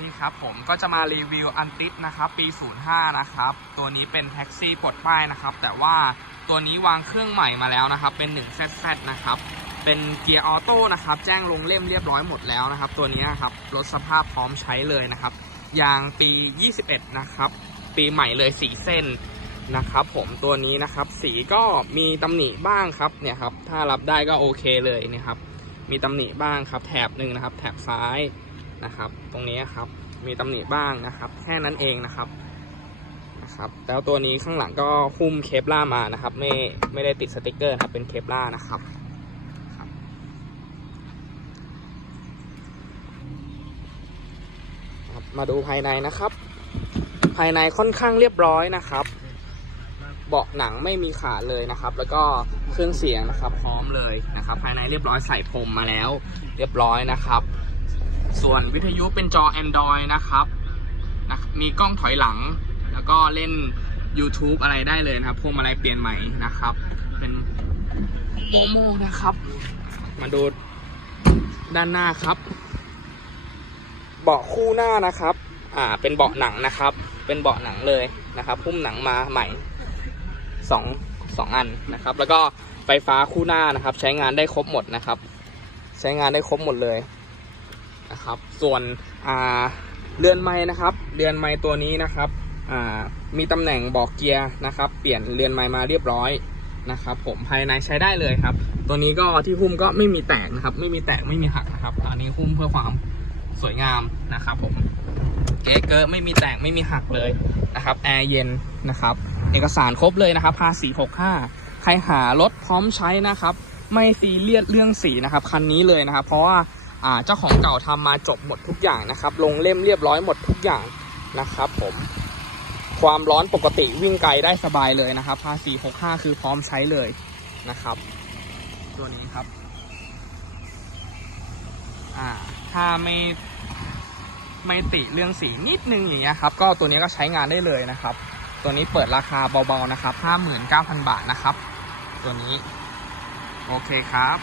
นี่ครับผมก็จะมารีวิวอันติสนะครับปี 05 นะครับ ตัวนี้เป็นแท็กซี่ปลดป้ายนะครับ แต่ว่าตัวนี้วางเครื่องใหม่มาแล้วนะครับ เป็น 1ZZ นะครับ เป็นเกียร์ออโต้นะครับ แจ้งลงเล่มเรียบร้อยหมดแล้วนะครับ ตัวนี้นครับรถสภาพพร้อมใช้เลยนะครับ ยางปี 21 นะครับ ปีใหม่เลย4เส้นนะครับ ผมตัวนี้นะครับ สีก็มีตำหนิบ้างครับเนี่ยครับ ถ้ารับได้ก็โอเคเลยนะครับ มีตำหนิบ้างครับ แถบหนึ่งนะครับ แถบซ้าย นะครับ ตรงนี้ครับมีตำหนิบ้างนะครับ แค่นั้นเองนะครับนะครับแล้วตัวนี้ข้างหลังก็หุ้มเคปล่ามานะครับ ไม่ไม่ได้ติดสติกเกอร์นะครับเป็นเคปล่านะครับครับครับมาดูภายในนะครับ ภายในค่อนข้างเรียบร้อยนะครับ เบาะหนังไม่มีขาดเลยนะครับ แล้วก็เครื่องเสียงนะครับ พร้อมเลยนะครับ ภายในเรียบร้อยใส่พรมมาแล้ว เรียบร้อยนะครับ ส่วนวิทยุเป็นจอ Android นะครับนะมีกล้องถอยหลัง แล้วก็เล่น YouTube อะไรได้เลยนะครับพวงมาลัยเปลี่ยนใหม่นะครับ เป็นโมโมนะครับ มาดูด้านหน้าครับ เบาะคู่หน้านะครับ อ่า เป็นเบาะหนังนะครับ เป็นเบาะหนังเลยนะครับ พุ่มหนังมาใหม่สองสองอันนะครับ แล้วก็ไฟฟ้าคู่หน้านะครับ ใช้งานได้ครบหมดนะครับ ใช้งานได้ครบหมดเลย นะครับ ส่วนเรือนไม้นะครับ เรือนไม้ตัวนี้นะครับมีตำแหน่งบอกเกียร์นะครับ เปลี่ยนเรือนไม้มาเรียบร้อยนะครับ ผมภายในใช้ได้เลยครับ ตัวนี้ก็ที่หุ้มก็ไม่มีแตกนะครับ ไม่มีแตกไม่มีหักนะครับ อันนี้หุ้มเพื่อความสวยงามนะครับ ผมเก๊เกอร์ไม่มีแตกไม่มีหักเลยนะครับแอร์เย็นนะครับ เอกสารครบเลยนะครับภาษี65 ใครหารถพร้อมใช้นะครับ ไม่ซีเรียสเรื่องสีนะครับ คันนี้เลยนะครับ เพราะว่า เจ้าของเก่าทำมาจบหมดทุกอย่างนะครับ ลงเล่มเรียบร้อยหมดทุกอย่างนะครับ ผมความร้อนปกติวิ่งไกลได้สบายเลยนะครับภาษี65 คือพร้อมใช้เลยนะครับ ตัวนี้ครับอ่าถ้าไม่ไม่ติเรื่องสีนิดนึงอย่างเงี้ยครับ ก็ตัวนี้ก็ใช้งานได้เลยนะครับ ตัวนี้เปิดราคาเบาๆนะครับ 59,000 บาทนะครับ ตัวนี้ โอเคครับ